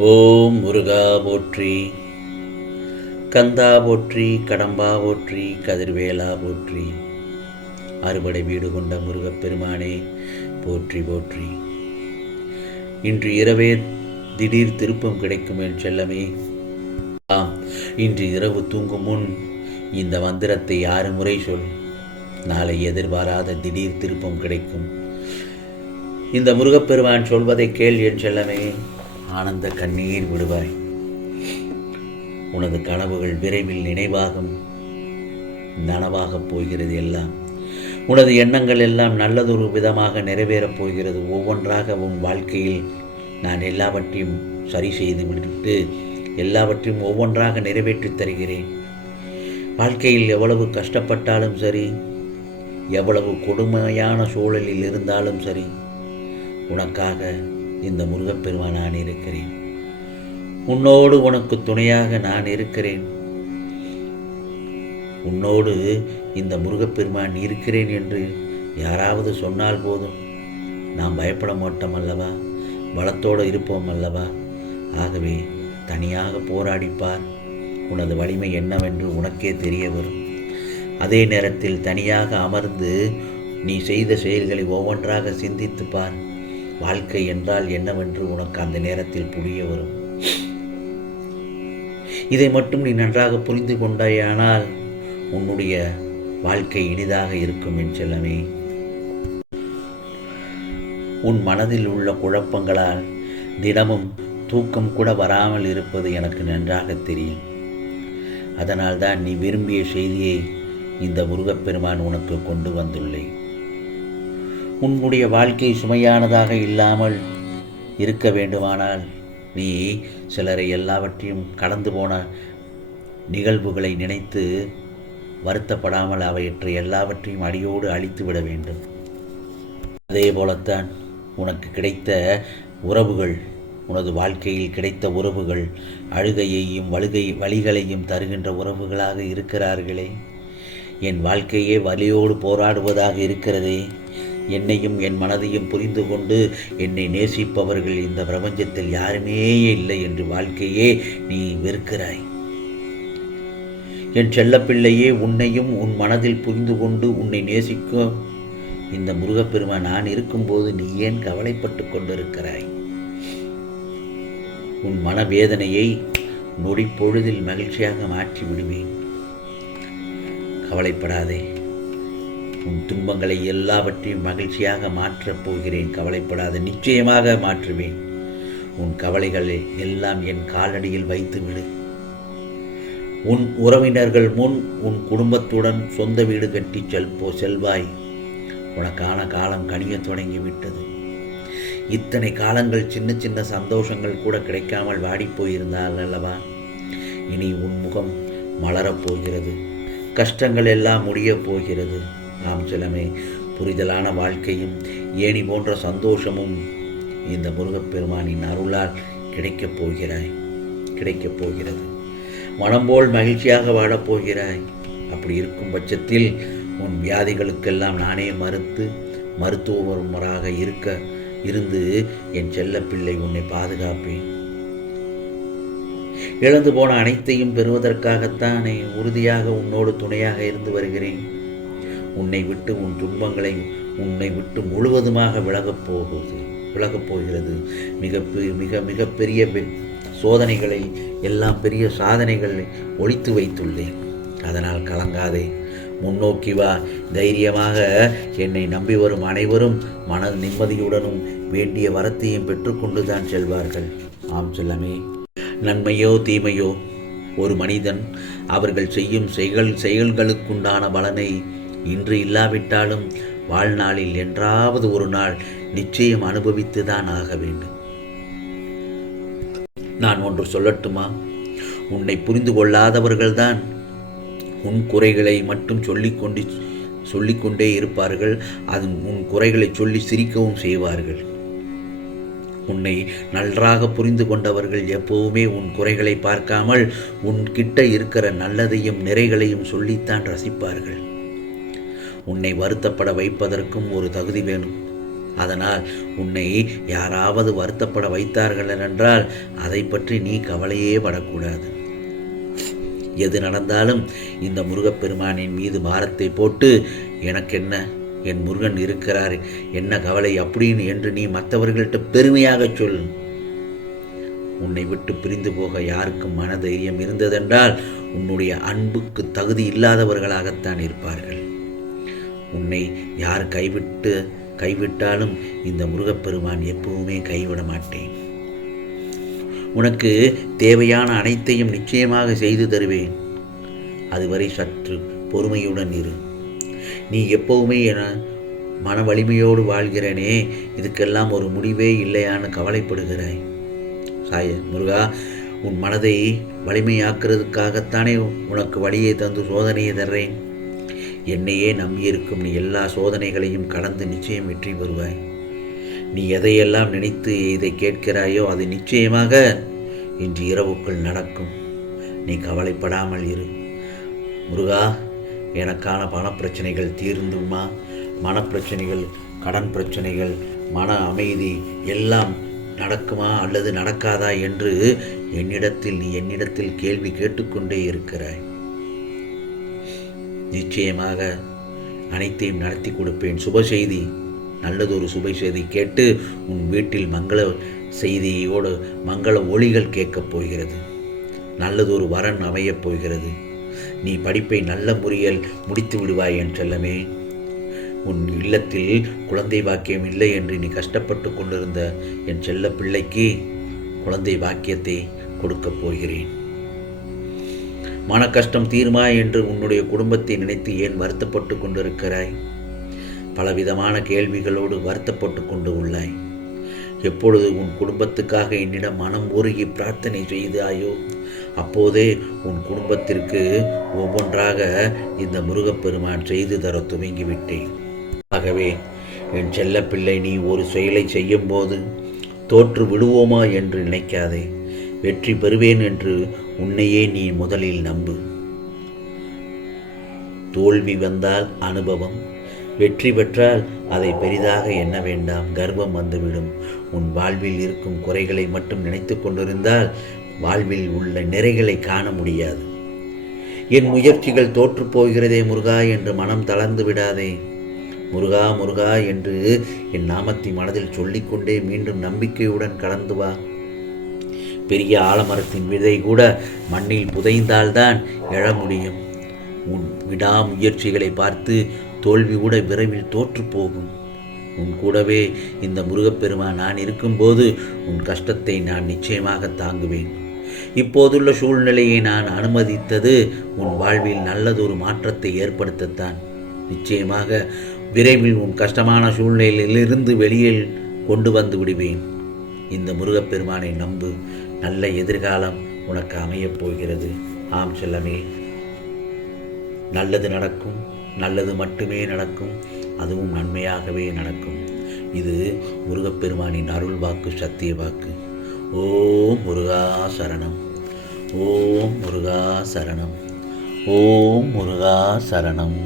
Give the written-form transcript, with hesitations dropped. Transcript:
ஓம் முருகா போற்றி, கந்தா போற்றி, கடம்பா போற்றி, கதிர்வேலா போற்றி, அறுபடை வீடு கொண்ட முருகப்பெருமானே போற்றி போற்றி. இன்று இரவே திடீர் திருப்பம் கிடைக்கும் என் செல்லமே. இன்று இரவு தூங்கும் முன் இந்த மந்திரத்தை 6 முறை சொல். நாளை எதிர்பாராத திடீர் திருப்பம் கிடைக்கும். இந்த முருகப்பெருமான் சொல்வதை கேள் என் செல்லமே. ஆனந்த கண்ணீர் விடுவாய். உனது கனவுகள் விரைவில் நினைவாகும், நனவாகப் போகிறது. எல்லாம் உனது எண்ணங்கள் எல்லாம் நல்லதொரு விதமாக நிறைவேறப் போகிறது. ஒவ்வொன்றாக உன் வாழ்க்கையில் நான் எல்லாவற்றையும் சரி செய்து விட்டு எல்லாவற்றையும் ஒவ்வொன்றாக நிறைவேற்றித் தருகிறேன். வாழ்க்கையில் எவ்வளவு கஷ்டப்பட்டாலும் சரி, எவ்வளவு கொடுமையான சூழலில் இருந்தாலும் சரி, உனக்காக இந்த முருகப்பெருமான் நான் இருக்கிறேன். உன்னோடு உனக்கு துணையாக நான் இருக்கிறேன். உன்னோடு இந்த முருகப்பெருமான் இருக்கிறேன் என்று யாராவது சொன்னால் போதும், நாம் பயப்பட மாட்டோம் அல்லவா, பலத்தோடு இருப்போம் அல்லவா. ஆகவே தனியாக போராடிப்பார். உனது வலிமை என்னவென்று உனக்கே தெரிய வரும். அதே நேரத்தில் தனியாக அமர்ந்து நீ செய்த செயல்களை ஒவ்வொன்றாக சிந்தித்து பார். வாழ்க்கை என்றால் என்னவென்று உனக்கு அந்த நேரத்தில் புரிய வரும். இதை மட்டும் நீ நன்றாக புரிந்து கொண்டாயானால் உன்னுடைய வாழ்க்கை இனிதாக இருக்கும் என் செல்லமே. உன் மனதில் உள்ள குழப்பங்களால் தினமும் தூக்கம் கூட வராமல் இருப்பது எனக்கு நன்றாக தெரியும். அதனால்தான் நீ விரும்பிய செய்தியை இந்த முருகப்பெருமான் உனக்கு கொண்டு வந்துள்ளேன். உன்னுடைய வாழ்க்கை சுமையானதாக இல்லாமல் இருக்க வேண்டுமானால் நீ சிலரை எல்லாவற்றையும் கடந்து போன நிகழ்வுகளை நினைத்து வருத்தப்படாமல் அவையற்றை எல்லாவற்றையும் அடியோடு அழித்து விட வேண்டும். அதே போலத்தான் உனக்கு கிடைத்த உறவுகள், உனது வாழ்க்கையில் கிடைத்த உறவுகள் அழுகையையும் வலிகளையும் தருகின்ற உறவுகளாக இருக்கிறார்களே. என் வாழ்க்கையே வலியோடு போராடுவதாக இருக்கிறதே. என்னையும் என் மனதையும் புரிந்து கொண்டு என்னை நேசிப்பவர்கள் இந்த பிரபஞ்சத்தில் யாருமே இல்லை என்று வாழ்க்கையே நீ வெறுக்கிறாய். என் செல்லப்பிள்ளையே, உன்னையும் உன் மனதில் புரிந்து கொண்டு உன்னை நேசிக்கும் இந்த முருகப்பெருமான் நான் இருக்கும்போது நீ ஏன் கவலைப்பட்டு கொண்டிருக்கிறாய்? உன் மனவேதனையை நொடி பொழுதில் மகிழ்ச்சியாக மாற்றி விடுவேன். கவலைப்படாதே. உன் துன்பங்களை எல்லாவற்றையும் மகிழ்ச்சியாக மாற்றப் போகிறேன். கவலைப்படாத, நிச்சயமாக மாற்றுவேன். உன் கவலைகளை எல்லாம் என் காலடியில் வைத்து விடு. உன் உறவினர்கள் முன் உன் குடும்பத்துடன் சொந்த வீடு கட்டி செல்வாய். உனக்கான காலம் கனிய தொடங்கிவிட்டது. இத்தனை காலங்கள் சின்ன சின்ன சந்தோஷங்கள் கூட கிடைக்காமல் வாடிப்போயிருந்தால் அல்லவா, இனி உன் முகம் மலரப்போகிறது. கஷ்டங்கள் எல்லாம் முடியப் போகிறது. நாம் சிலமே புரிதலான வாழ்க்கையும் ஏணி போன்ற சந்தோஷமும் இந்த முருகப்பெருமானின் அருளால் கிடைக்கப் போகிறது. மனம் போல் மகிழ்ச்சியாக வாழப்போகிறாய். அப்படி இருக்கும் பட்சத்தில் உன் வியாதிகளுக்கெல்லாம் நானே மருத்துவராக இருந்து என் செல்லப்பிள்ளை உன்னை பாதுகாப்பேன். இழந்து போன அனைத்தையும் பெறுவதற்காகத்தானே உறுதியாக உன்னோடு துணையாக இருந்து வருகிறேன். உன்னை விட்டு உன் துன்பங்களை உன்னை விட்டு முழுவதுமாக விலகப் போகிறது. மிக பெரிய சோதனைகளை எல்லாம் பெரிய சாதனைகளை ஒழித்து வைத்துள்ளேன். அதனால் கலங்காதே, முன்னோக்கி வா. தைரியமாக என்னை நம்பி வரும் அனைவரும் மன நிம்மதியுடனும் வேண்டிய வரத்தையும் பெற்றுக்கொண்டுதான் செல்வார்கள். ஆம் செல்லமே. நன்மையோ தீமையோ ஒரு மனிதன் அவர்கள் செய்யும் செயல்களுக்குண்டான பலனை இன்று இல்லாவிட்டாலும் வாழ்நாளில் என்றாவது ஒரு நாள் நிச்சயம் அனுபவித்துதான் ஆக வேண்டும். நான் ஒன்று சொல்லட்டுமா? உன்னை புரிந்து கொள்ளாதவர்கள்தான் உன் குறைகளை மட்டும் சொல்லிக்கொண்டே இருப்பார்கள். அது உன் குறைகளை சொல்லி சிரிக்கவும் செய்வார்கள். உன்னை நன்றாக புரிந்து கொண்டவர்கள் எப்பவுமே உன் குறைகளை பார்க்காமல் உன் கிட்ட இருக்கிற நல்லதையும் நிறைகளையும் சொல்லித்தான் ரசிப்பார்கள். உன்னை வருத்தப்பட வைப்பதற்கும் ஒரு தகுதி வேணும். அதனால் உன்னை யாராவது வருத்தப்பட வைத்தார்கள் என்றால் அதை பற்றி நீ கவலையே படக்கூடாது. எது நடந்தாலும் இந்த முருகப்பெருமானின் மீது பாரத்தை போட்டு எனக்கென்ன, என் முருகன் இருக்கிறார், என்ன கவலை அப்படின்னு என்று நீ மற்றவர்கள்ட்ட பெருமையாக சொல். உன்னை விட்டு பிரிந்து போக யாருக்கும் மனதைரியம் இருந்ததென்றால் உன்னுடைய அன்புக்கு தகுதி இல்லாதவர்களாகத்தான் இருப்பார்கள். உன்னை யார் கைவிட்டாலும் இந்த முருகப்பெருமான் எப்பவுமே கைவிட மாட்டேன். உனக்கு தேவையான அனைத்தையும் நிச்சயமாக செய்து தருவேன். அதுவரை சற்று பொறுமையுடன் இரு. நீ எப்பவுமே என மன வலிமையோடு வாழ்கிறேனே, இதுக்கெல்லாம் ஒரு முடிவே இல்லையான்னு கவலைப்படுகிறாய். முருகா, உன் மனதை வலிமையாக்குறதுக்காகத்தானே உனக்கு வழியை தந்து சோதனையை தர்றேன். என்னையே நம்பியிருக்கும் நீ எல்லா சோதனைகளையும் கடந்து நிச்சயம் வெற்றி பெறுவாய். நீ எதையெல்லாம் நினைத்து இதை கேட்கிறாயோ அது நிச்சயமாக இன்று இரவுக்குள் நடக்கும். நீ கவலைப்படாமல் இரு. முருகா, எனக்கான பணப்பிரச்சனைகள் தீர்ந்துமா? மனப்பிரச்சனைகள், கடன் பிரச்சனைகள், மன அமைதி எல்லாம் நடக்குமா அல்லது நடக்காதா என்று நீ என்னிடத்தில் கேள்வி கேட்டுக்கொண்டே இருக்கிறாய். நிச்சயமாக அனைத்தையும் நடத்தி கொடுப்பேன். சுப செய்தி, நல்லதொரு சுப செய்தி கேட்டு உன் வீட்டில் மங்கள செய்தியோடு மங்கள ஒளிகள் கேட்கப் போகிறது. நல்லதொரு வரன் அமையப் போகிறது. நீ படிப்பை நல்ல முறையில் முடித்து விடுவாய் என் செல்லமே. உன் இல்லத்தில் குழந்தை பாக்கியம் இல்லை என்று நீ கஷ்டப்பட்டு கொண்டிருந்த என் செல்ல பிள்ளைக்கு குழந்தை பாக்கியத்தை கொடுக்கப் போகிறேன். மன கஷ்டம் தீருமா என்று உன்னுடைய குடும்பத்தை நினைத்து ஏன் வருத்தப்பட்டு கொண்டிருக்கிறாய்? பலவிதமான கேள்விகளோடு வருத்தப்பட்டு கொண்டு உள்ளாய். எப்பொழுது உன் குடும்பத்துக்காக என்னிடம் மனம் உருகி பிரார்த்தனை செய்தாயோ அப்போதே உன் குடும்பத்திற்கு ஒவ்வொன்றாக இந்த முருகப்பெருமான் செய்து தர துவங்கிவிட்டேன். ஆகவே என் செல்ல பிள்ளை, நீ ஒரு செயலை செய்யும் போது தோற்று விடுவோமா என்று நினைக்காதே. வெற்றி பெறுவேன் என்று உன்னையே நீ முதலில் நம்பு. தோல்வி வந்தால் அனுபவம், வெற்றி பெற்றால் அதை பெரிதாக எண்ண வேண்டாம். கர்வம் வந்துவிடும். உன் வாழ்வில் இருக்கும் குறைகளை மட்டும் நினைத்து கொண்டிருந்தால் வாழ்வில் உள்ள நிறைகளை காண முடியாது. என் முயற்சிகள் தோற்று போகிறதே முருகா என்று மனம் தளர்ந்து விடாதே. முருகா முருகா என்று என் நாமத்தை மனதில் சொல்லிக்கொண்டே மீண்டும் நம்பிக்கையுடன் கடந்து வா. பெரிய ஆலமரத்தின் விதை கூட மண்ணில் புதைந்தால்தான் எழ முடியும். உன் விடாமுயற்சிகளை பார்த்து தோல்வி கூட விரைவில் தோற்று போகும். உன் கூடவே இந்த முருகப்பெருமான் நான் இருக்கும்போது உன் கஷ்டத்தை நான் நிச்சயமாக தாங்குவேன். இப்போதுள்ள சூழ்நிலையை நான் அனுமதித்தது உன் வாழ்வில் நல்லதொரு மாற்றத்தை ஏற்படுத்தத்தான். நிச்சயமாக விரைவில் உன் கஷ்டமான சூழ்நிலையிலிருந்து வெளியே கொண்டு வந்து விடுவேன். இந்த முருகப்பெருமானை நம்பு. நல்ல எதிர்காலம் உனக்கு அமையப் போகிறது. ஆம் செல்லமே, நல்லது நடக்கும். நல்லது மட்டுமே நடக்கும். அதுவும் நன்மையாகவே நடக்கும். இது முருகப்பெருமானின் அருள் வாக்கு, சத்திய வாக்கு. ஓம் முருகா சரணம். ஓம் முருகா சரணம். ஓம் முருகா சரணம்.